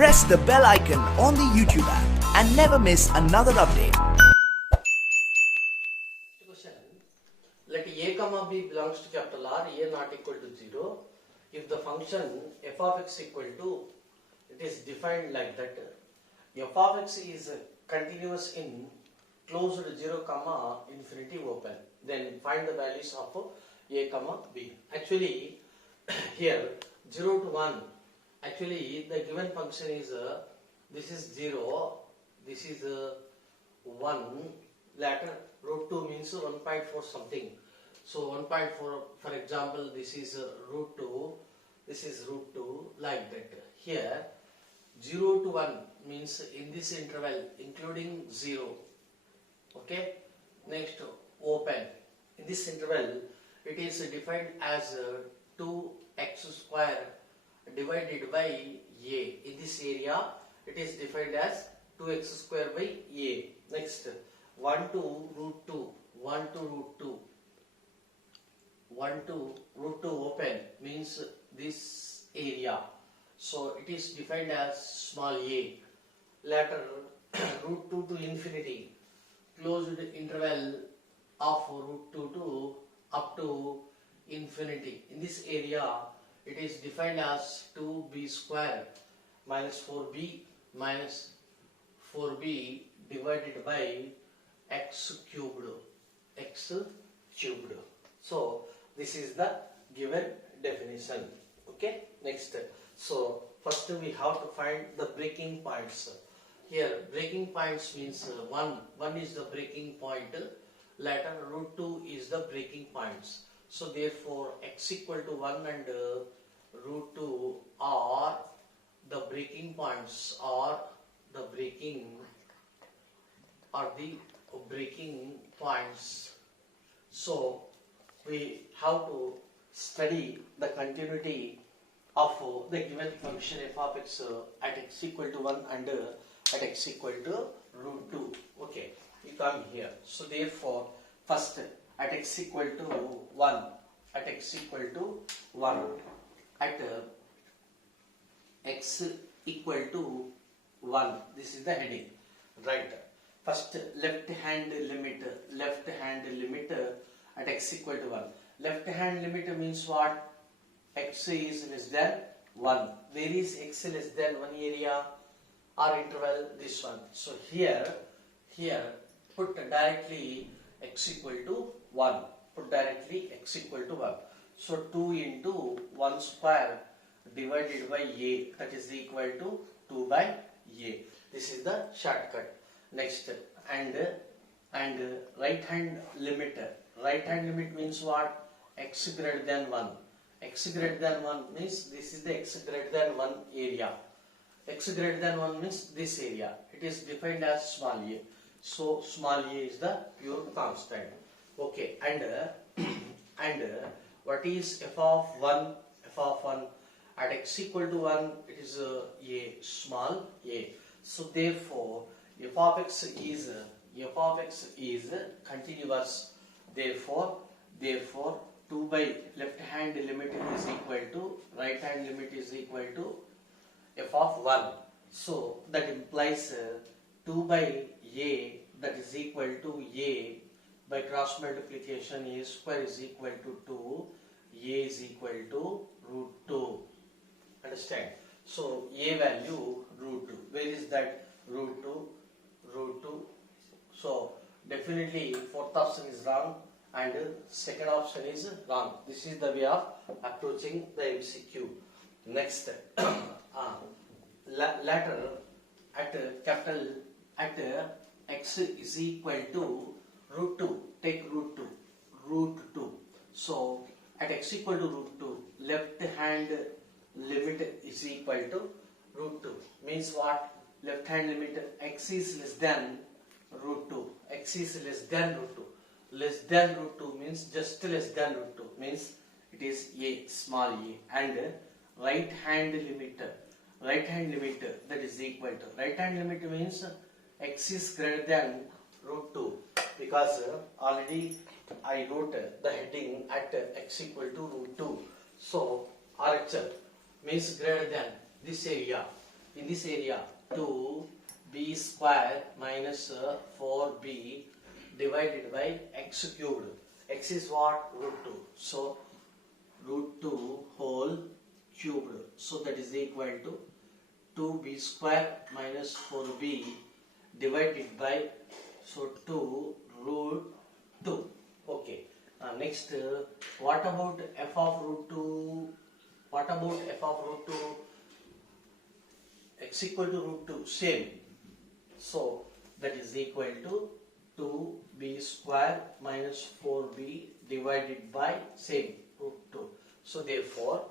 press the bell icon on the YouTube app and never miss another update. Question. Let a comma b belongs to capital R, a not equal to 0. If the function f of x equal to, it is defined like that. F of x is continuous in closed 0 comma infinity open. Then find the values of a comma b. Actually, here 0 to 1. Actually, the given function is this is 0, this is 1. Later root 2 means 1.4 something. So 1.4, for example, this is root 2, this is root 2, like that. Here 0 to 1 means in this interval including 0. Okay. Next, open. In this interval it is defined as 2x square divided by a. In this area it is defined as 2x square by a. Next, 1 to root 2, 1 to root 2, 1 to root 2 open means this area. So it is defined as small a. Later root 2 to infinity, closed interval of root 2 to up to infinity. In this area it is defined as 2b square minus 4b divided by x cubed. So this is the given definition. Okay. Next, so first we have to find the breaking points. Here breaking points means 1 is the breaking point. Later root 2 is the breaking points. So therefore x equal to 1 and root 2 are the breaking points, or the breaking points. So we have to study the continuity of the given function f of x at x equal to 1 and at x equal to root 2. Okay, we come here. So therefore first at x equal to 1, at x equal to 1, at x equal to 1, this is the heading, right? First left hand limit at x equal to 1. Left hand limit means what? X is less than 1. Where is x less than 1 area or interval? This one. So here put directly x equal to 1. Put directly x equal to 1. So 2 into 1 square divided by a, that is equal to 2 by a. This is the shortcut. Next, and right hand limit. Right hand limit means what? X greater than 1. X greater than 1 means this is the x greater than 1 area. X greater than 1 means this area. It is defined as small a. So small a is the pure constant. Okay, and what is f of 1? F of 1 at x equal to 1, it is a small a. So therefore f of x is continuous. Therefore 2 by left hand limit is equal to right hand limit is equal to f of 1. So that implies 2 by a, that is equal to a by cross multiplication, a square is equal to 2, a is equal to root 2. Understand? So a value root 2. Where is that? Root 2. So definitely fourth option is wrong and second option is wrong. This is the way of approaching the MCQ. Next, later at capital at x is equal to root 2. Take root 2. So at x equal to root 2, left hand limit is equal to root 2. Means what? Left hand limit x is less than root 2. X is less than root 2. Less than root 2 means just less than root 2 means it is a, small a. And right hand limit that is equal to, right hand limit means x is greater than root 2, because already I wrote the heading at x equal to root 2. So RHL means greater than this area. in this area 2b square minus 4b divided by x cubed. X is what? Root 2. So root 2 whole cubed. So that is equal to 2b square minus 4b divided by 2 root 2. Okay. Next, what about f of root 2? What about f of root 2? X equal to root 2. Same. So that is equal to 2b square minus 4b divided by same root 2. So therefore,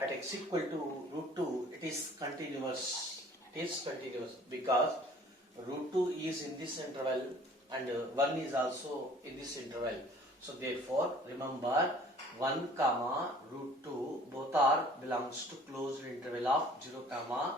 at x equal to root 2, it is continuous. It is continuous because root 2 is in this interval and 1 is also in this interval. So therefore, remember 1 comma root 2 both are belongs to closed interval of 0 comma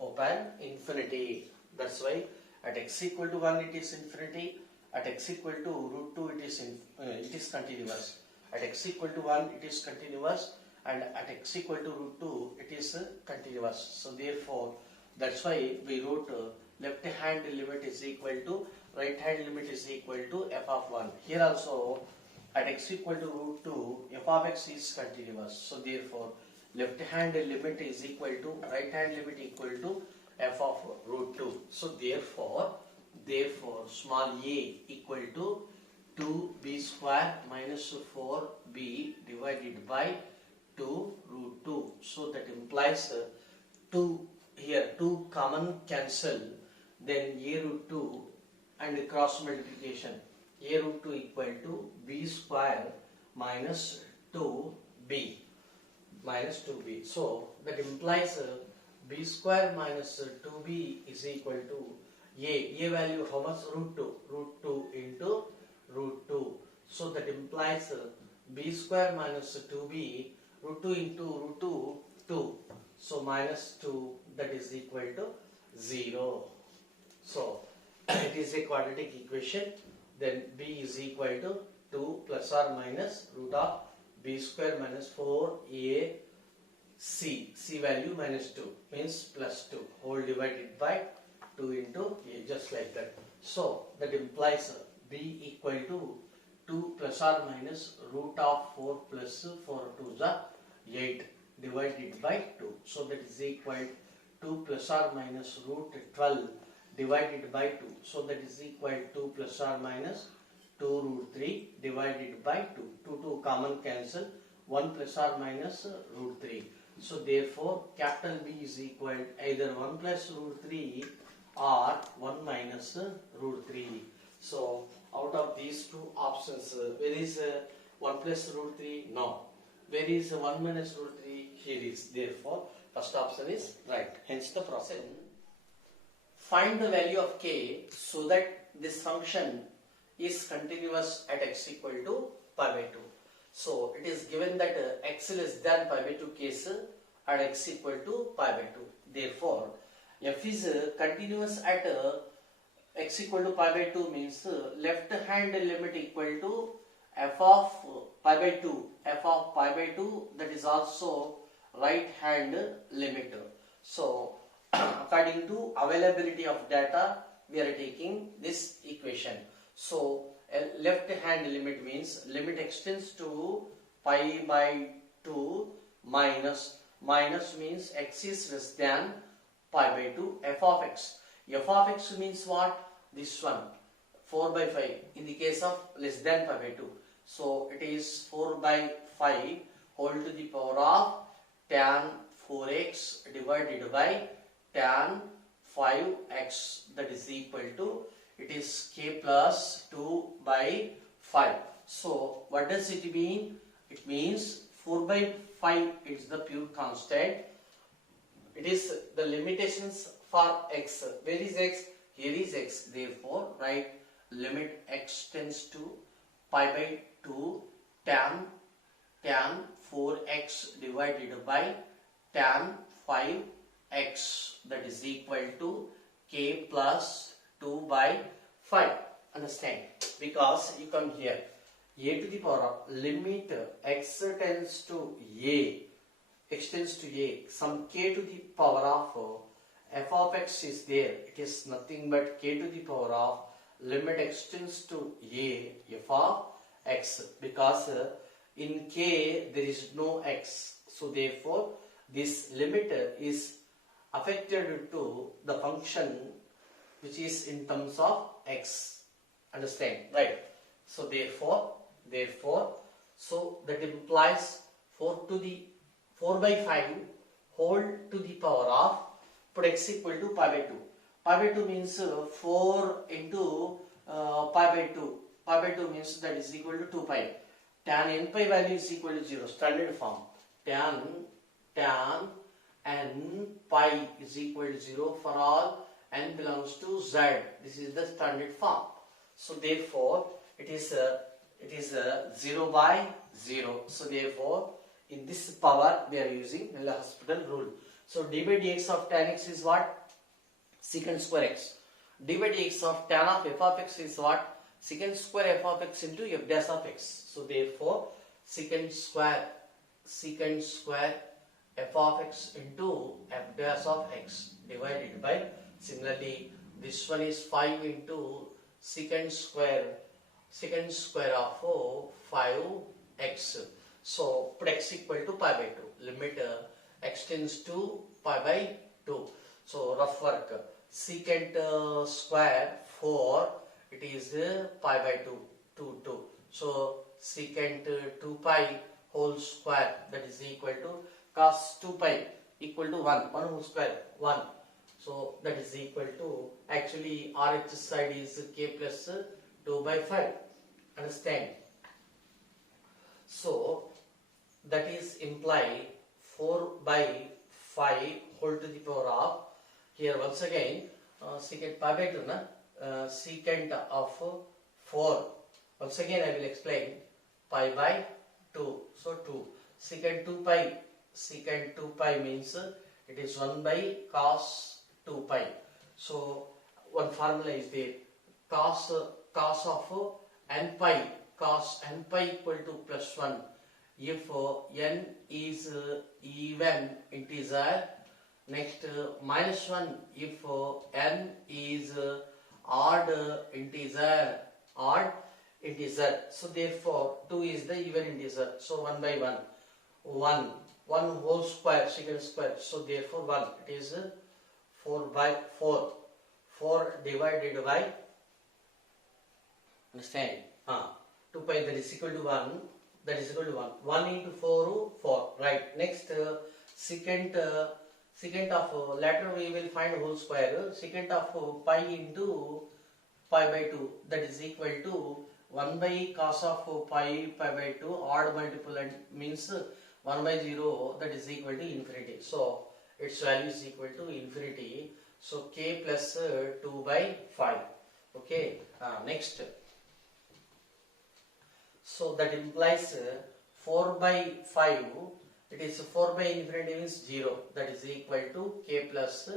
open infinity. That's why at x equal to 1 it is infinity. At x equal to root 2 it is continuous. At x equal to 1 it is continuous, and at x equal to root 2 it is continuous. So therefore, that's why we wrote left hand limit is equal to right hand limit is equal to f of 1. Here also at x equal to root 2 f of x is continuous. So therefore, left hand limit is equal to right hand limit equal to f of root 2. So therefore small a equal to 2b square minus 4b divided by 2 root 2. So that implies 2 here, 2 common cancel, then a root 2 and cross multiplication. A root 2 equal to b square minus 2b. So that implies b square minus 2b is equal to a value how much? Root 2. Root 2 into root 2. So that implies b square minus 2b, root 2 into root 2, 2. So minus 2, that is equal to 0. So it is a quadratic equation. Then b is equal to 2 plus or minus root of b square minus 4ac. C value minus 2 means plus 2 whole divided by 2 into a, just like that. So that implies b equal to 2 plus or minus root of 4 plus 4 to the 8 divided by 2. So that is equal 2 plus or minus root 12 divided by 2. So that is equal 2 plus or minus 2 root 3 divided by 2. 2 common cancel, 1 plus or minus root 3. So therefore, capital B is equal either 1 plus root 3 or 1 minus root 3. So out of these two options, where is 1 plus root 3? No. Where is 1 minus root 3? Here is. Therefore, first option is right. Hence the process. Find the value of k so that this function is continuous at x equal to pi by 2. So it is given that x less than pi by 2 case at x equal to pi by 2. Therefore, f is continuous at x equal to pi by 2 means left hand limit equal to f of pi by 2. F of pi by 2, that is also right hand limit. So according to availability of data, we are taking this equation. So left hand limit means limit extends to pi by 2 minus means x is less than pi by 2 f of x. F of x means what? This one 4 by 5 in the case of less than pi by 2. So it is 4 by 5 whole to the power of tan 4x divided by tan 5x, that is equal to, it is k plus 2 by 5. So what does it mean? It means 4 by 5 is the pure constant. It is the limitations for x. Where is x? Here is x. Therefore, write limit x tends to pi by 2 tan 4x divided by tan 5x, that is equal to k plus 2 by 5. Understand? Because you come here, a to the power of limit x tends to a, some k to the power of f of x is there, it is nothing but k to the power of limit x tends to a f of x, because in k there is no x, so therefore this limit is affected to the function which is in terms of x. Understand, right? So therefore, so that implies 4 by 5 whole to the power of, put x equal to pi by 2. Pi by 2 means 4 into pi by 2. Pi by 2 means that is equal to 2 pi. Tan n pi value is equal to 0. Standard form. Tan n pi is equal to 0 for all n belongs to z. This is the standard form. So therefore it is 0 by 0. So therefore in this power we are using L'Hospital rule. So d by dx of tan x is what? Secant square x. D by dx of tan of f of x is what? Secant square f of x into f dash of x. So therefore secant square f of x into f dash of x divided by, similarly this one is 5 into secant square of 5x. So put x equal to pi by 2. Limit x tends to pi by 2. So rough work. Secant square 4, it is pi by 2. So secant 2 pi whole square, that is equal to cos 2 pi equal to 1 whole square 1. So that is equal to, actually RH side is k plus 2 by 5. Understand? So that is imply 4 by 5 whole to the power of, here once again secant pi by 2 secant of 4, once again I will explain, pi by 2, so 2 secant 2 pi means it is 1 by cos 2 pi. So one formula is there, cos of n pi equal to plus 1 if n is even integer. Next minus 1 if n is odd integer. So therefore 2 is the even integer. So 1 by 1 whole square secant square. So therefore 1, it is 4 by 4 divided by, understand, 2 pi, that is equal to 1, 1 into 4, right? Next secant of, later we will find whole square, secant of pi into pi by 2, that is equal to 1 by cos of pi by 2, odd multiple, and means 1 by 0, that is equal to infinity. So its value is equal to infinity. So k plus 2 by 5. Okay. Next. So that implies 4 by 5. It is 4 by infinity means 0. That is equal to k plus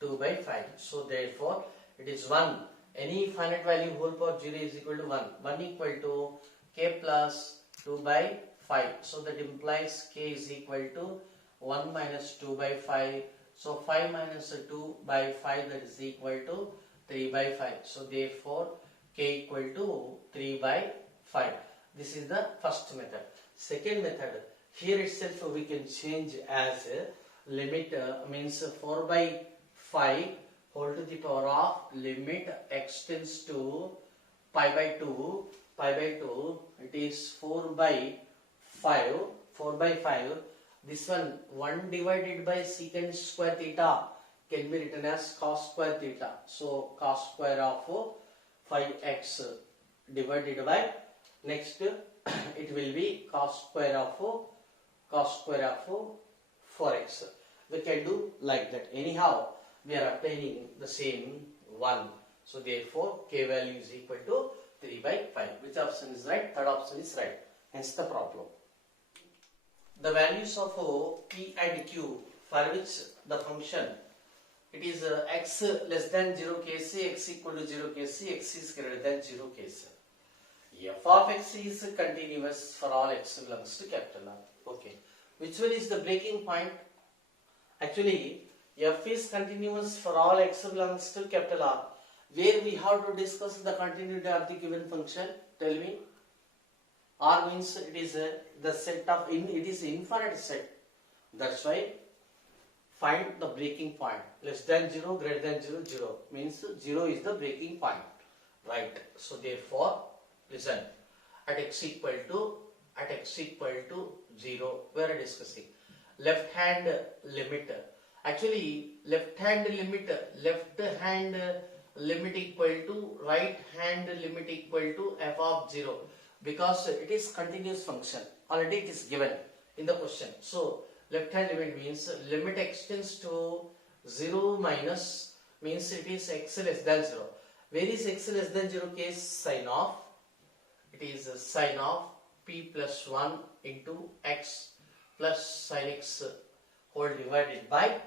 2 by 5. So therefore it is 1. Any finite value whole power 0 is equal to 1. 1 equal to k plus 2 by 5. So that implies k is equal to 1 minus 2 by 5. So 5 minus 2 by 5, that is equal to 3 by 5. So therefore k equal to 3 by 5. This is the first method. Second method, here itself we can change as limit means 4 by 5 whole to the power of limit x tends to pi by 2. It is 4 by 5. This one divided by secant square theta can be written as cos square theta. So cos square of 5x divided by, next it will be cos square of 4x. We can do like that. Anyhow, we are obtaining the same 1. So therefore k value is equal to 3 by 5. Which option is right? Third option is right. Hence the problem. The values of p and q for which the function, it is x less than 0 case, x equal to 0 case, x is greater than 0 case. F of x is continuous for all x belongs to capital R. Okay. Which one is the breaking point? Actually, F is continuous for all x belongs to capital R. Where we have to discuss the continuity of the given function? Tell me. R means it is the set of it is infinite set. That's why find the breaking point. Less than 0, greater than 0, 0 means 0 is the breaking point. Right. So therefore, listen. At x equal to 0, we are discussing left hand limit. Actually, left hand limit equal to right hand limit equal to f of 0, because it is continuous function. Already it is given in the question. So left hand limit means limit extends to 0 minus means it is x less than 0. Where is x less than 0 case? Sine of, it is sine of p plus 1 into x plus sine x whole divided by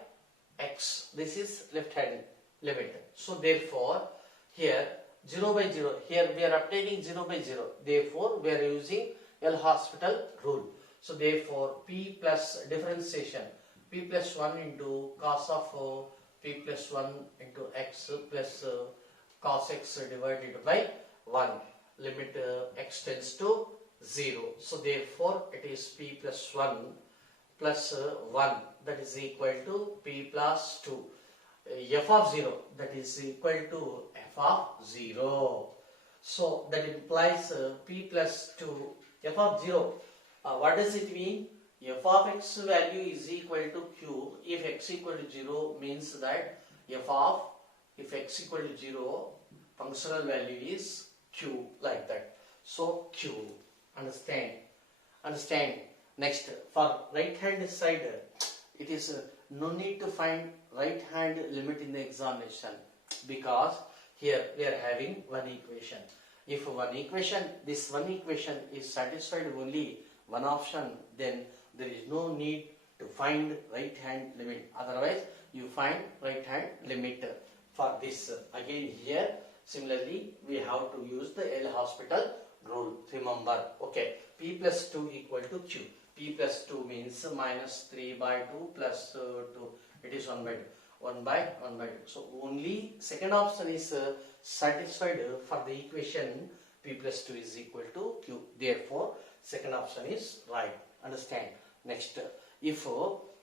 x. This is left hand limit. So therefore here 0 by 0, here we are obtaining 0 by 0. Therefore we are using L'Hospital rule. So therefore p plus differentiation, p plus 1 into cos of p plus 1 into x plus cos x divided by 1. Limit x tends to 0. So therefore it is p plus 1 plus 1, that is equal to p plus 2. F of 0, that is equal to f of 0. So that implies p plus 2 f of 0. What does it mean? F of x value is equal to q. If x equal to 0 means that if x equal to 0, functional value is q, like that. So q. Understand. Next, for right hand side, it is no need to find right hand limit in the examination, because here we are having one equation. If this one equation is satisfied only one option, then there is no need to find right hand limit. Otherwise, you find right hand limit for this. Again here, similarly, we have to use the L'Hospital rule. Remember, okay, p plus 2 equal to q. P plus 2 means minus 3 by 2 plus 2. It is 1 by 2. 1 by 2. So only second option is satisfied for the equation p plus 2 is equal to q. Therefore, second option is right. Understand. Next, if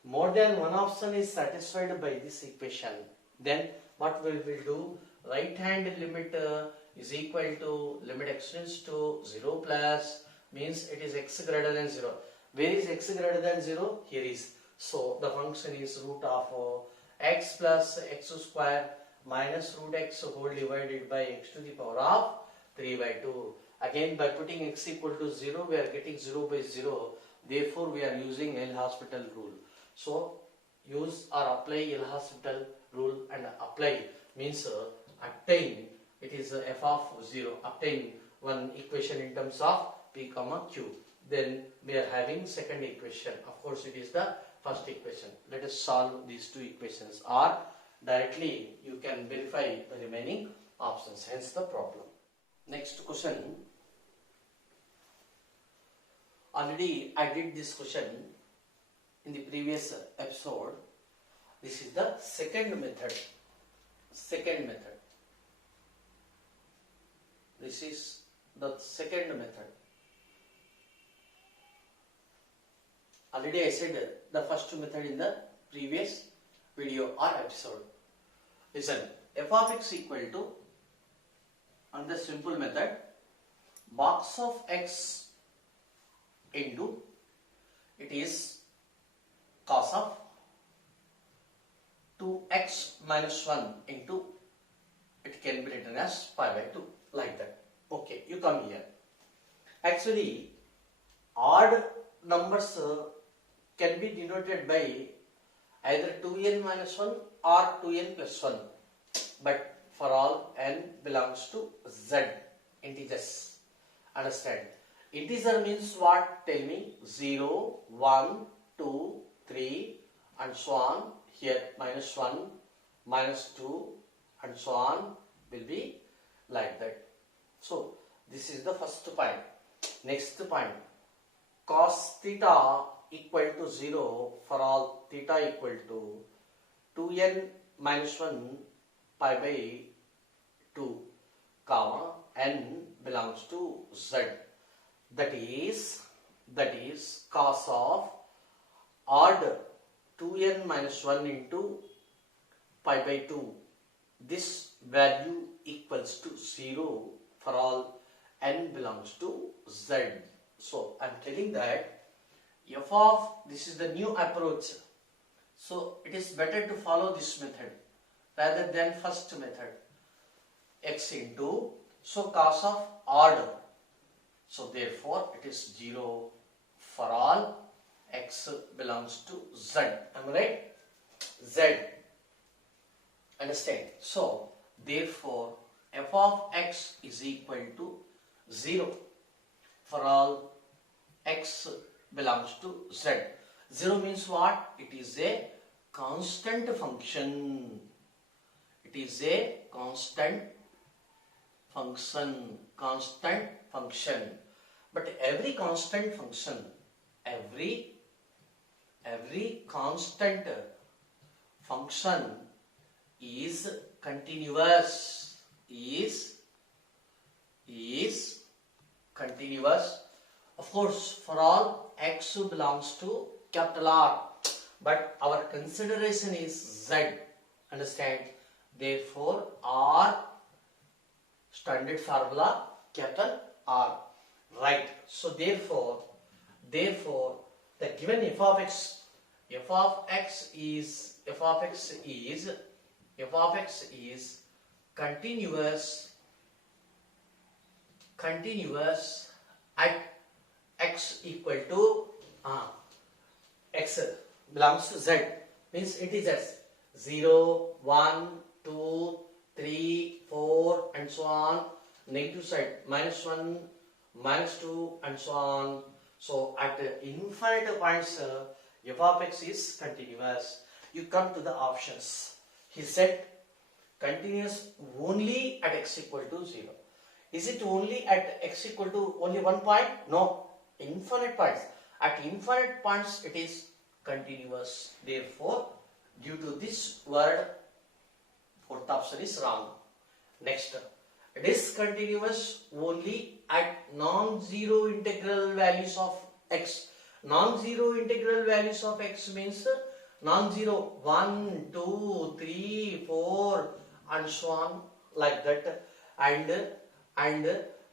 more than one option is satisfied by this equation, then what we will do? Right hand limit is equal to limit x tends to 0 plus means it is x greater than 0. Where is x greater than 0? Here is. So the function is root of x plus x square minus root x whole divided by x to the power of 3 by 2. Again, by putting x equal to 0, we are getting 0 by 0. Therefore, we are using L'Hospital rule. So, use or apply L'Hospital rule, and apply means obtain, it is f of 0. Obtain one equation in terms of p comma q. Then we are having second equation. Of course, it is the first equation. Let us solve these two equations, or directly you can verify the remaining options. Hence the problem. Next question. Already I did this question in the previous episode. This is the second method. This is the second method. Already I said the first method in the previous video or episode. Listen, f of x equal to, on the simple method, box of x into, it is cos of 2x minus 1 into, it can be written as pi by 2, like that. Okay, you come here. Actually, odd numbers can be denoted by either 2n minus 1 or 2n plus 1. But for all n belongs to z, integers. Understand? Integer means what? Tell me. 0, 1, 2, 3 and so on. Here minus 1, minus 2 and so on will be like that. So this is the first point. Next point. Cos theta equal to 0 for all theta equal to 2n minus 1 pi by 2 comma n belongs to z, that is cos of odd 2n minus 1 into pi by 2. This value equals to 0 for all n belongs to z. So I am telling that this is the new approach. So it is better to follow this method rather than first method. X into, so cos of odd. So therefore it is 0 for all x belongs to z. Am I right? Z. Understand? So therefore f of x is equal to 0 for all x belongs to z. 0 means what? It is a constant function. It is a constant function. But every constant function, every constant function is continuous. Is continuous. Of course, for all x belongs to capital R, but our consideration is z. Understand? Therefore, R standard formula capital R. Right. So therefore the given f of x is continuous at x equal to x belongs to z, means integers 0, 1, 2, 3, 4 and so on. Negative side -1, -2 and so on. So at infinite points f of x is continuous. You come to the options. He said continuous only at x equal to 0. Is it only at x equal to only one point? No. Infinite points. At infinite points it is continuous. Therefore, due to this word, fourth option is wrong. Next, it is continuous only at non-zero integral values of x. Non-zero integral values of x means non-zero 1, 2, 3, 4 and so on, like that, and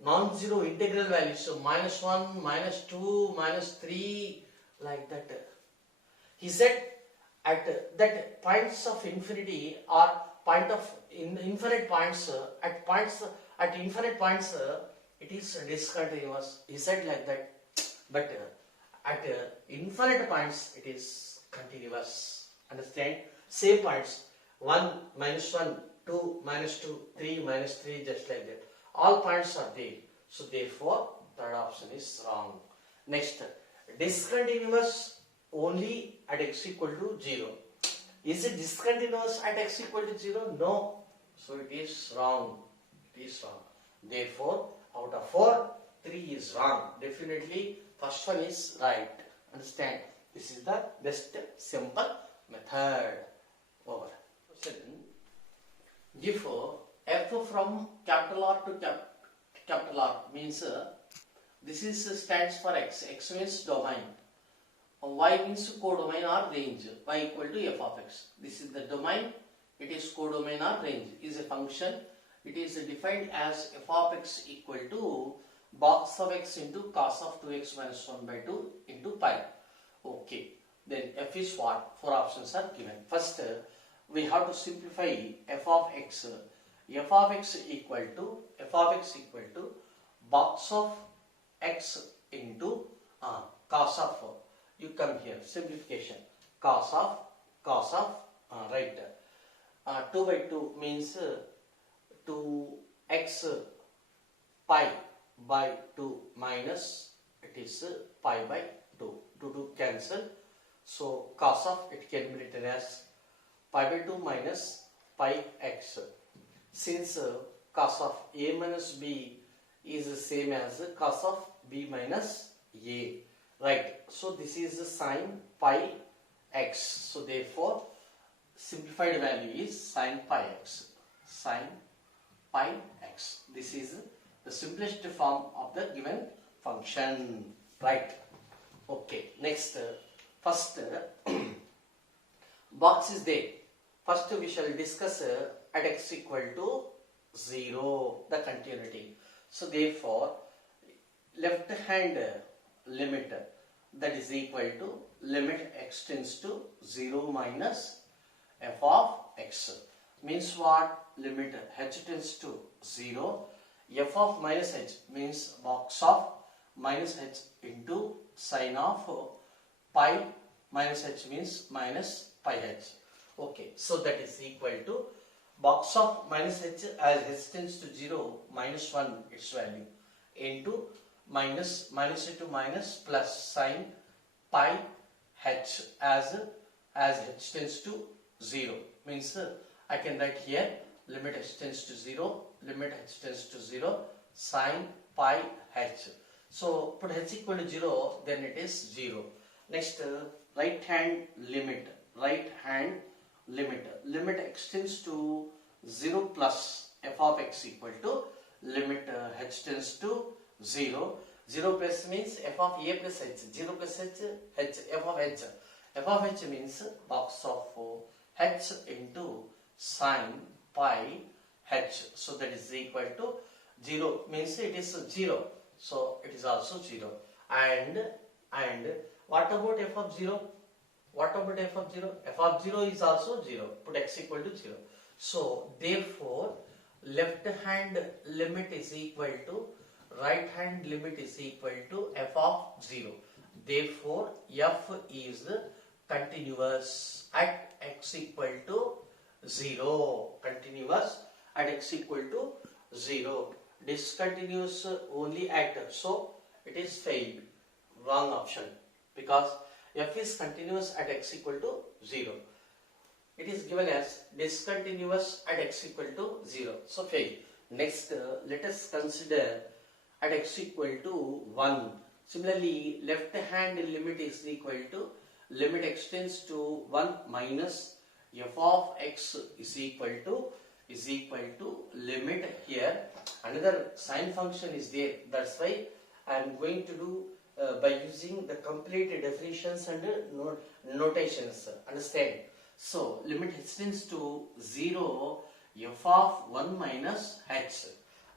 non-zero integral values, so -1, -2, -3, like that. He said at that points of infinity or point of infinite points, at infinite points it is discontinuous. He said like that, but at infinite points it is continuous. Understand? Same points, 1, -1, 2, -2, 3, -3, just like that. All points are there. So therefore, third option is wrong. Next, discontinuous only at x equal to 0. Is it discontinuous at x equal to 0? No. So it is wrong. It is wrong. Therefore, out of 4, 3 is wrong. Definitely, first one is right. Understand? This is the best simple method. Over. Second, if f from capital R to capital R means this is stands for x. X means domain. Y means codomain or range. Y equal to f of x. This is the domain. It is codomain or range. Is a function. It is defined as f of x equal to box of x into cos of 2x minus 1 by 2 into pi. Okay. Then f is what? 4 options are given. First, we have to simplify f of x. F of x equal to box of x into cos of. You come here, simplification. Cos of right. 2 by 2 means 2x pi by 2 minus it is pi by 2. 2 cancel. So cos of it can be written as pi by 2 minus pi x. Since cos of a minus b is the same as cos of b minus a, right? So this is the sine pi x. So therefore, simplified value is sin pi x. Sin pi x. This is the simplest form of the given function, right? Okay, next, first box is there. First we shall discuss at x equal to 0 the continuity. So therefore left hand limit, that is equal to limit x tends to 0 minus f of x. Means what? Limit h tends to 0, f of minus h means box of minus h into sin of pi minus h means minus pi h. Okay, so that is equal to box of minus h as h tends to 0 minus 1 its value into minus into minus plus sin pi h as h tends to 0 means I can write here limit h tends to 0, limit h tends to 0 sin pi h. So put h equal to 0, then it is 0. Next, right hand limit, limit x tends to 0 plus f of x equal to limit h tends to 0. 0 plus means f of a plus h, 0 plus h, f of h. F of h means box of h into sin pi h. So that is equal to 0 means it is 0. So it is also 0. And what about f of 0? What about f of 0? F of 0 is also 0. Put x equal to 0. So therefore left hand limit is equal to right hand limit is equal to f of 0. Therefore f is continuous at x equal to 0. Continuous at x equal to 0. Discontinuous only at, so it is failed. Wrong option, because f is continuous at x equal to 0. It is given as discontinuous at x equal to 0. So fail. Next, let us consider at x equal to 1. Similarly, left hand limit is equal to limit x tends to 1 minus f of x is equal to limit here. Another sign function is there. That's why I am going to do by using the complete definitions and notations. Understand? So limit h tends to 0 f of 1 minus h,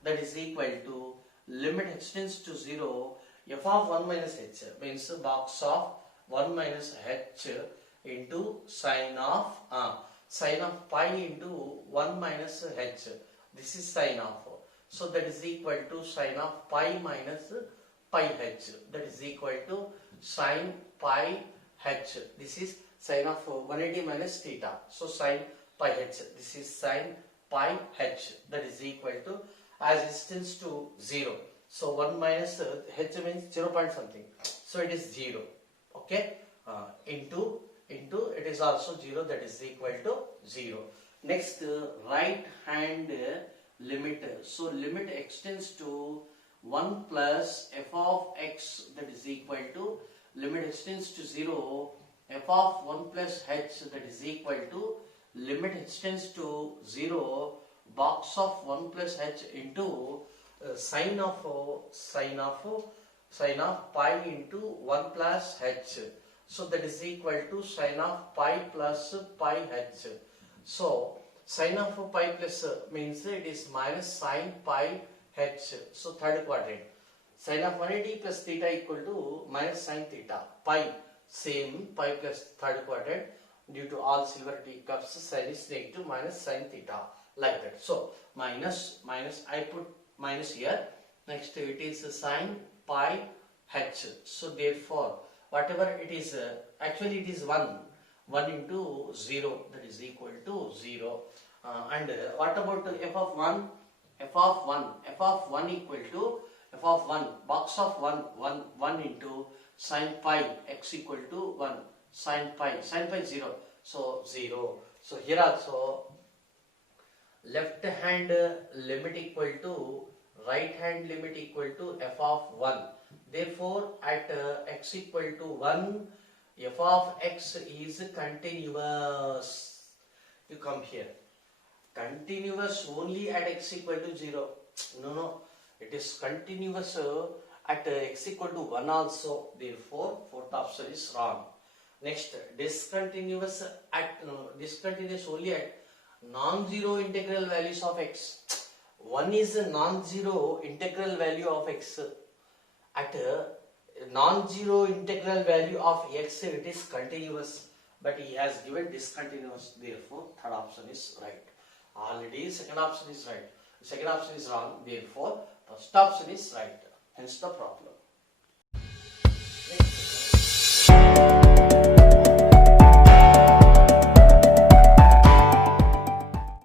that is equal to limit h tends to 0 f of 1 minus h means box of 1 minus h into sin of pi into 1 minus h. This is sin of. So that is equal to sin of pi minus pi h. That is equal to sin pi h. This is sin of 180 minus theta. So sin pi h. This is sin pi h. That is equal to, as it tends to 0. So 1 minus h means 0 point something. So it is 0. Okay. Into it is also 0. That is equal to 0. Next, right hand limit. So limit x tends to 1 plus f of x, that is equal to limit h tends to 0 f of 1 plus h, that is equal to limit h tends to 0 box of 1 plus h into sin of pi into 1 plus h. So that is equal to sin of pi plus pi h. So sin of pi plus means it is minus sin pi h. So third quadrant. Sin of 180 plus theta equal to minus sin theta. Pi, same, pi plus third quadrant. Due to all silver teacups, sin is negative minus sin theta. Like that. So minus, I put minus here. Next it is sin pi h. So therefore whatever it is, actually it is 1 into 0, that is equal to 0. And what about f of 1? F of 1 equal to f of 1, box of 1 into sin pi x equal to 1, sin pi 0, so 0. So here also left hand limit equal to right hand limit equal to f of 1. Therefore at x equal to 1, f of x is continuous. You come here. Continuous only at x equal to 0. No. It is continuous at x equal to 1 also. Therefore, fourth option is wrong. Next, discontinuous only at non-zero integral values of x. 1 is a non-zero integral value of x. At non-zero integral value of x, it is continuous. But he has given discontinuous. Therefore, third option is right. Already second option is right. Second option is wrong. Therefore, first option is right. Hence the problem. Next.